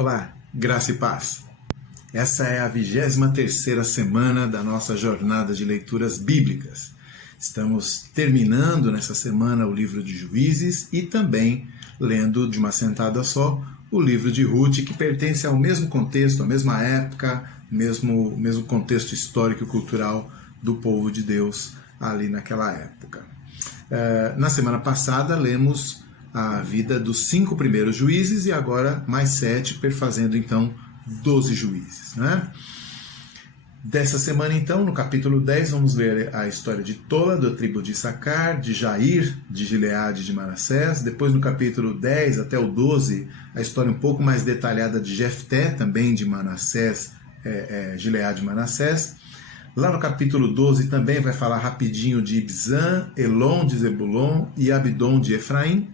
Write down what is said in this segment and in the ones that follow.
Olá, graça e paz. Essa é a 23ª semana da nossa jornada de leituras bíblicas. Estamos terminando nessa semana o livro de Juízes e também lendo de uma sentada só o livro de Ruth, que pertence ao mesmo contexto, à mesma época, mesmo contexto histórico e cultural do povo de Deus ali naquela época. Na semana passada lemos a vida dos 5 primeiros juízes e agora mais 7, perfazendo então 12 juízes, né? Dessa semana então, no capítulo 10, vamos ler a história de Tola, da tribo de Issacar, de Jair, de Gileade, de Manassés. Depois no capítulo 10 até o 12, a história um pouco mais detalhada de Jefté, também de Manassés, Gileade e Manassés. Lá no capítulo 12 também vai falar rapidinho de Ibzan, Elon de Zebulon e Abidom de Efraim.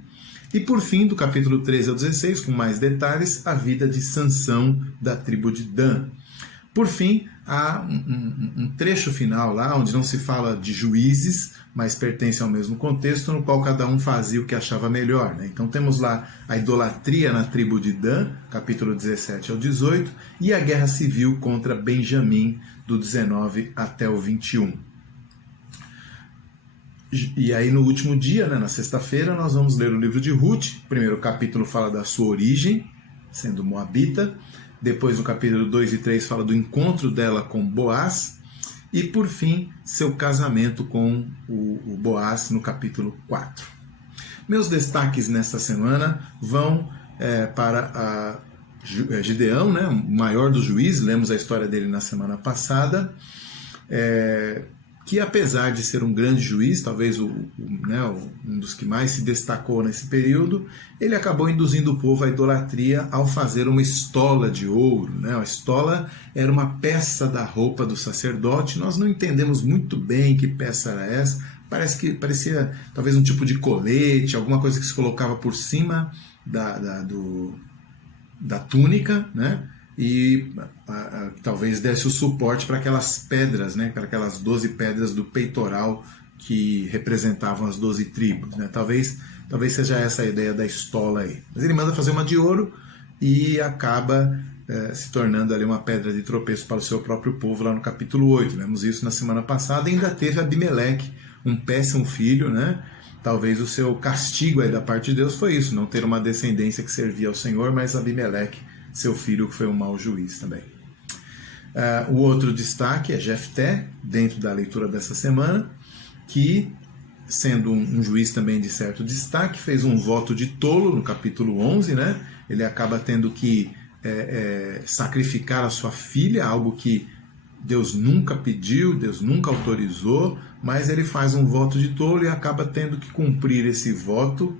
E por fim, do capítulo 13 ao 16, com mais detalhes, a vida de Sansão, da tribo de Dan. Por fim, há um trecho final lá, onde não se fala de juízes, mas pertence ao mesmo contexto, no qual cada um fazia o que achava melhor, né? Então temos lá a idolatria na tribo de Dan, capítulo 17 ao 18, e a guerra civil contra Benjamim, do 19 até o 21. E aí no último dia, né, na sexta-feira, nós vamos ler o livro de Ruth. O primeiro capítulo fala da sua origem, sendo moabita. Depois, no capítulo 2 e 3, fala do encontro dela com Boaz. E, por fim, seu casamento com o Boaz, no capítulo 4. Meus destaques nesta semana vão para Gideão, né, o maior dos juízes. Lemos a história dele na semana passada. Que apesar de ser um grande juiz, talvez um dos que mais se destacou nesse período, ele acabou induzindo o povo à idolatria ao fazer uma estola de ouro, né? A estola era uma peça da roupa do sacerdote. Nós não entendemos muito bem que peça era essa. Parecia talvez um tipo de colete, alguma coisa que se colocava por cima da túnica, né? E talvez desse o suporte para aquelas pedras, né, para aquelas 12 pedras do peitoral que representavam as 12 tribos, né? Talvez seja essa a ideia da estola aí. Mas ele manda fazer uma de ouro e acaba se tornando ali uma pedra de tropeço para o seu próprio povo lá no capítulo 8. Lemos isso na semana passada. E ainda teve Abimeleque, um péssimo filho, né? Talvez o seu castigo aí da parte de Deus foi isso, não ter uma descendência que servia ao Senhor, mas Abimeleque, seu filho, que foi um mau juiz também. O outro destaque é Jefté, dentro da leitura dessa semana, que, sendo um juiz também de certo destaque, fez um voto de tolo no capítulo 11, né? Ele acaba tendo que sacrificar a sua filha, algo que Deus nunca pediu, Deus nunca autorizou, mas ele faz um voto de tolo e acaba tendo que cumprir esse voto,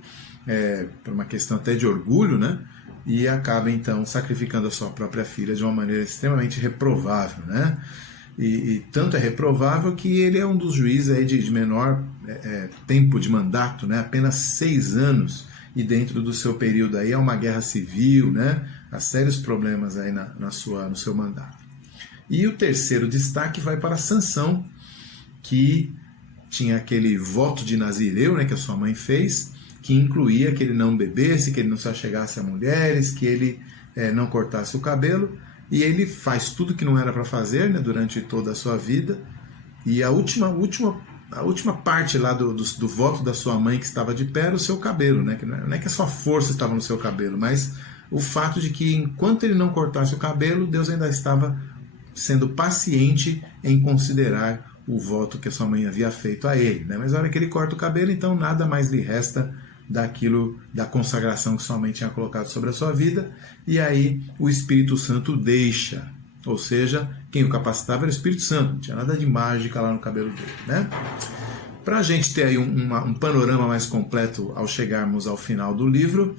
por uma questão até de orgulho, né? E acaba então sacrificando a sua própria filha de uma maneira extremamente reprovável, né? E tanto é reprovável que ele é um dos juízes aí de menor tempo de mandato, né? Apenas 6 anos, e dentro do seu período aí é uma guerra civil, né? Há sérios problemas aí no seu mandato. E o terceiro destaque vai para Sansão, que tinha aquele voto de Nazireu, né, que a sua mãe fez, que incluía que ele não bebesse, que ele não se achegasse a mulheres, que ele não cortasse o cabelo, e ele faz tudo que não era para fazer, né, durante toda a sua vida. E a última parte lá do voto da sua mãe que estava de pé era o seu cabelo, né, que não é que a sua força estava no seu cabelo, mas o fato de que enquanto ele não cortasse o cabelo, Deus ainda estava sendo paciente em considerar o voto que a sua mãe havia feito a ele, né? Mas na hora que ele corta o cabelo, então nada mais lhe resta da consagração que sua mãe tinha colocado sobre a sua vida, e aí o Espírito Santo deixa, ou seja, quem o capacitava era o Espírito Santo, não tinha nada de mágica lá no cabelo dele, né? Para a gente ter aí um panorama mais completo ao chegarmos ao final do livro,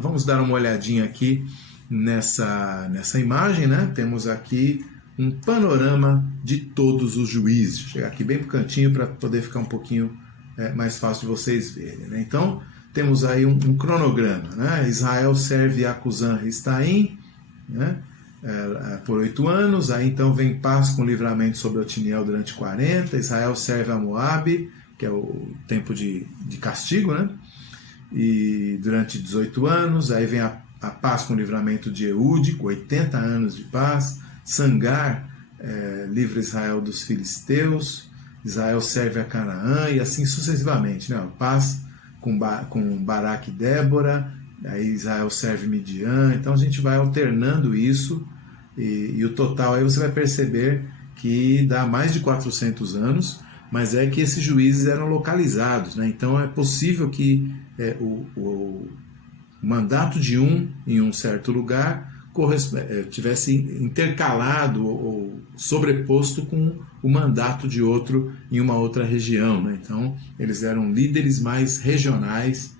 vamos dar uma olhadinha aqui nessa imagem, né? Temos aqui um panorama de todos os juízes. Vou chegar aqui bem para o cantinho para poder ficar um pouquinho mais fácil de vocês verem, né? Então, temos aí um cronograma, né? Israel serve a Cusã-Ristaim, né? Por 8 anos, aí então vem paz com livramento sobre Otiniel durante 40, Israel serve a Moabe, que é o tempo de castigo, né? E durante 18 anos, aí vem a a paz com o livramento de Eude, com 80 anos de paz. Sangar livra Israel dos filisteus. Israel serve a Canaã, e assim sucessivamente, né? Paz com Baraque e Débora, aí Israel serve Midian. Então a gente vai alternando isso, e o total aí você vai perceber que dá mais de 400 anos, mas é que esses juízes eram localizados, né? Então é possível que o mandato de um em um certo lugar tivesse intercalado ou sobreposto com o mandato de outro em uma outra região, né? Então eles eram líderes mais regionais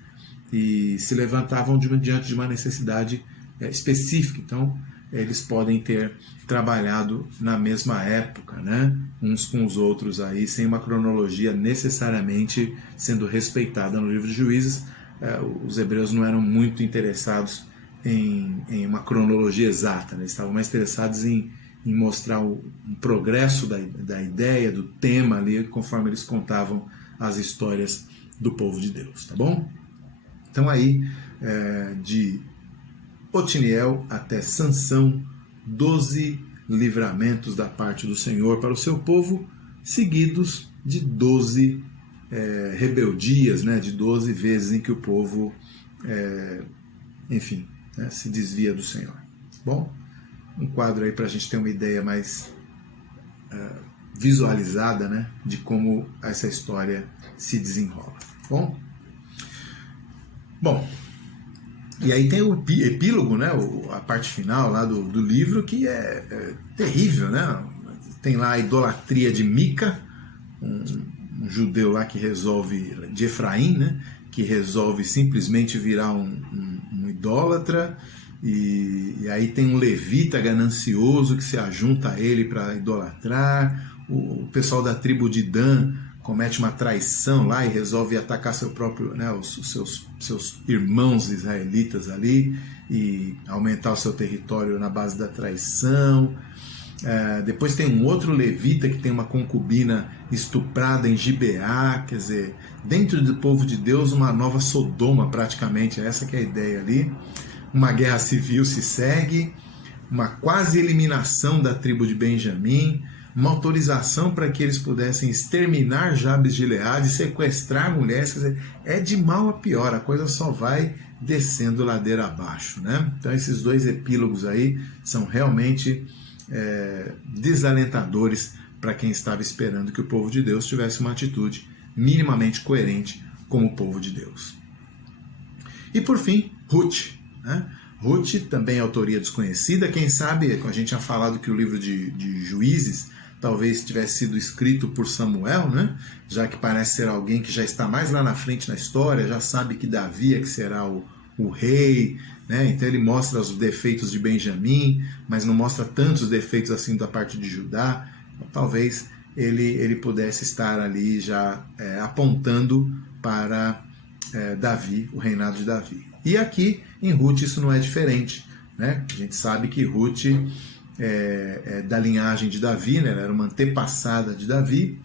e se levantavam diante de uma necessidade específica. Então eles podem ter trabalhado na mesma época, né? Uns com os outros aí, sem uma cronologia necessariamente sendo respeitada no livro de Juízes. Os hebreus não eram muito interessados em uma cronologia exata, né? Eles estavam mais interessados em mostrar um progresso da ideia, do tema ali, conforme eles contavam as histórias do povo de Deus, tá bom? Então aí, de Otiniel até Sansão, 12 livramentos da parte do Senhor para o seu povo, seguidos de 12 rebeldias, né? De 12 vezes em que o povo, enfim, se desvia do Senhor. Bom, um quadro aí para a gente ter uma ideia mais visualizada, né, de como essa história se desenrola. Bom, e aí tem o epílogo, né, a parte final lá do livro, que é terrível, né? Tem lá a idolatria de Mica, um judeu lá que resolve, de Efraim, né, que resolve simplesmente virar um idólatra, e aí tem um levita ganancioso que se ajunta a ele para idolatrar. O pessoal da tribo de Dan comete uma traição lá e resolve atacar seu próprio, né, os seus irmãos israelitas ali e aumentar o seu território na base da traição. Depois tem um outro levita que tem uma concubina estuprada em Gibeá, quer dizer, dentro do povo de Deus uma nova Sodoma praticamente, essa que é a ideia ali. Uma guerra civil se segue, uma quase eliminação da tribo de Benjamim, uma autorização para que eles pudessem exterminar Jabes de Gileade, sequestrar mulheres, quer dizer, é de mal a pior, a coisa só vai descendo ladeira abaixo, né? Então esses dois epílogos aí são realmente desalentadores para quem estava esperando que o povo de Deus tivesse uma atitude minimamente coerente com o povo de Deus. E por fim, Ruth, né? Ruth também é autoria desconhecida. Quem sabe, a gente tinha falado que o livro de Juízes talvez tivesse sido escrito por Samuel, né? Já que parece ser alguém que já está mais lá na frente na história, já sabe que Davi é que será o rei, né? Então ele mostra os defeitos de Benjamim, mas não mostra tantos defeitos assim da parte de Judá. Então, talvez ele pudesse estar ali já apontando para Davi, o reinado de Davi. E aqui em Ruth isso não é diferente, né? A gente sabe que Ruth é da linhagem de Davi, né? Ela era uma antepassada de Davi,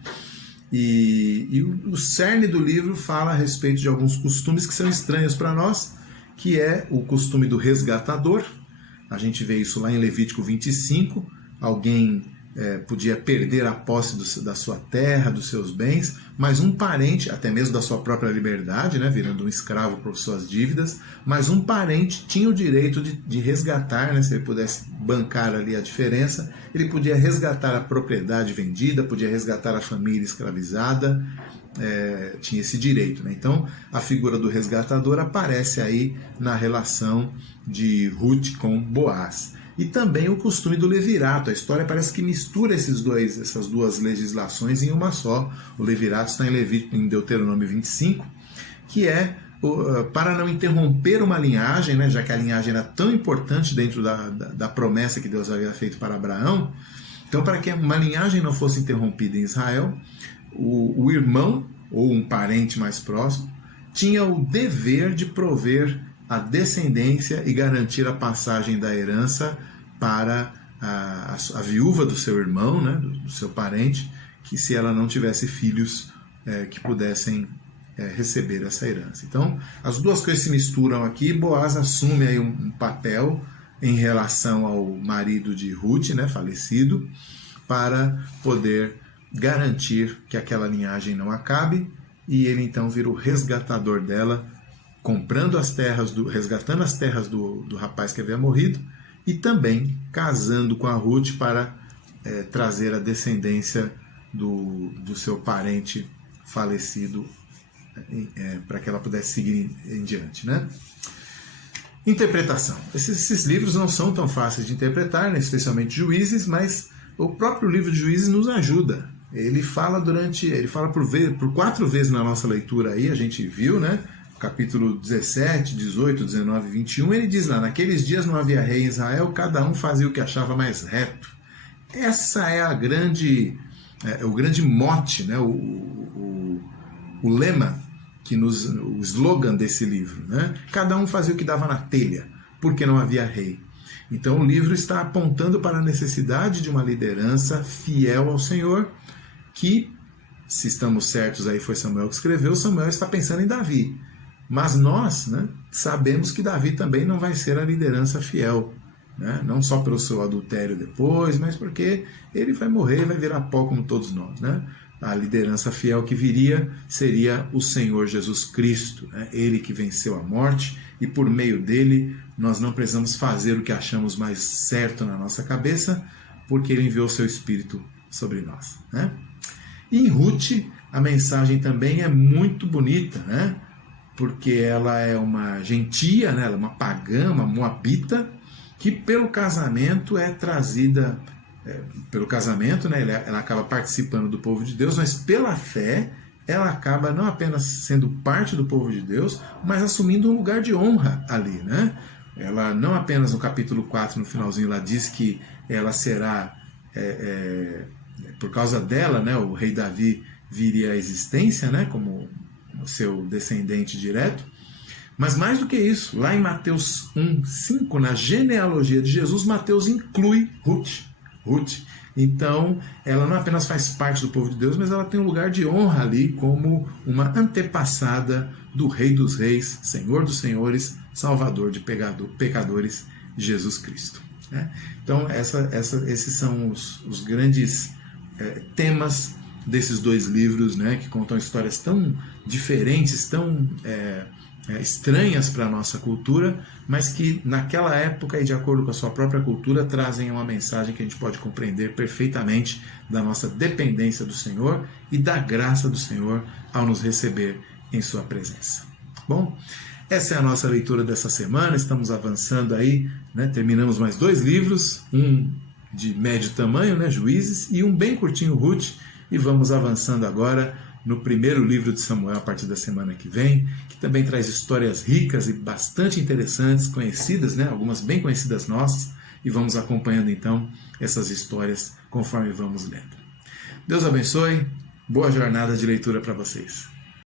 e o cerne do livro fala a respeito de alguns costumes que são estranhos para nós, que é o costume do resgatador. A gente vê isso lá em Levítico 25, alguém podia perder a posse da sua terra, dos seus bens, mas um parente, até mesmo da sua própria liberdade, né, virando um escravo por suas dívidas, mas um parente tinha o direito de resgatar, né, se ele pudesse bancar ali a diferença, ele podia resgatar a propriedade vendida, podia resgatar a família escravizada, tinha esse direito, né? Então a figura do resgatador aparece aí na relação de Ruth com Boaz. E também o costume do levirato. A história parece que mistura essas duas legislações em uma só. O levirato está em Deuteronômio 25, que é para não interromper uma linhagem, né, já que a linhagem era tão importante dentro da promessa que Deus havia feito para Abraão. Então, para que uma linhagem não fosse interrompida em Israel, o irmão, ou um parente mais próximo, tinha o dever de prover a descendência e garantir a passagem da herança para a viúva do seu irmão, né, do seu parente, que se ela não tivesse filhos que pudessem receber essa herança. Então, as duas coisas se misturam aqui. Boaz assume aí um papel em relação ao marido de Ruth, né, falecido, para poder garantir que aquela linhagem não acabe, e ele então vira o resgatador dela, resgatando as terras do rapaz que havia morrido, e também casando com a Ruth para trazer a descendência do seu parente falecido, para que ela pudesse seguir em diante, né? Interpretação. Esses livros não são tão fáceis de interpretar, né? Especialmente Juízes, mas o próprio livro de Juízes nos ajuda. Ele fala por 4 vezes na nossa leitura aí, a gente viu, né? Capítulo 17, 18, 19 e 21, ele diz lá: naqueles dias não havia rei em Israel, cada um fazia o que achava mais reto. Essa é o grande mote, né? O lema, o slogan desse livro, né? Cada um fazia o que dava na telha, porque não havia rei. Então o livro está apontando para a necessidade de uma liderança fiel ao Senhor, que, se estamos certos, aí foi Samuel que escreveu, Samuel está pensando em Davi. Mas nós, né, sabemos que Davi também não vai ser a liderança fiel, né? Não só pelo seu adultério depois, mas porque ele vai morrer e vai virar pó como todos nós, né? A liderança fiel que viria seria o Senhor Jesus Cristo, né? Ele que venceu a morte, e por meio dele nós não precisamos fazer o que achamos mais certo na nossa cabeça, porque ele enviou seu Espírito sobre nós, né? E em Ruth, a mensagem também é muito bonita, né? Porque ela é uma gentia, né? Ela é uma pagã, uma moabita, que pelo casamento é trazida... pelo casamento, né, ela acaba participando do povo de Deus, mas pela fé ela acaba não apenas sendo parte do povo de Deus, mas assumindo um lugar de honra ali, né? Ela não apenas no capítulo 4, no finalzinho, ela diz que ela será, por causa dela, né, o rei Davi viria à existência, né, como o seu descendente direto. Mas mais do que isso, lá em Mateus 1:5, na genealogia de Jesus, Mateus inclui Ruth. Então, ela não apenas faz parte do povo de Deus, mas ela tem um lugar de honra ali como uma antepassada do Rei dos Reis, Senhor dos Senhores, Salvador de pecadores, Jesus Cristo, né? Então, esses são os grandes temas desses 2 livros, né, que contam histórias tão diferentes, tão estranhas para a nossa cultura, mas que naquela época e de acordo com a sua própria cultura trazem uma mensagem que a gente pode compreender perfeitamente da nossa dependência do Senhor e da graça do Senhor ao nos receber em sua presença. Bom, essa é a nossa leitura dessa semana, estamos avançando aí, né? Terminamos mais 2 livros, um de médio tamanho, né, Juízes, e um bem curtinho, Ruth, e vamos avançando agora no primeiro livro de Samuel, a partir da semana que vem, que também traz histórias ricas e bastante interessantes, conhecidas, né? Algumas bem conhecidas nossas, e vamos acompanhando então essas histórias conforme vamos lendo. Deus abençoe, boa jornada de leitura para vocês.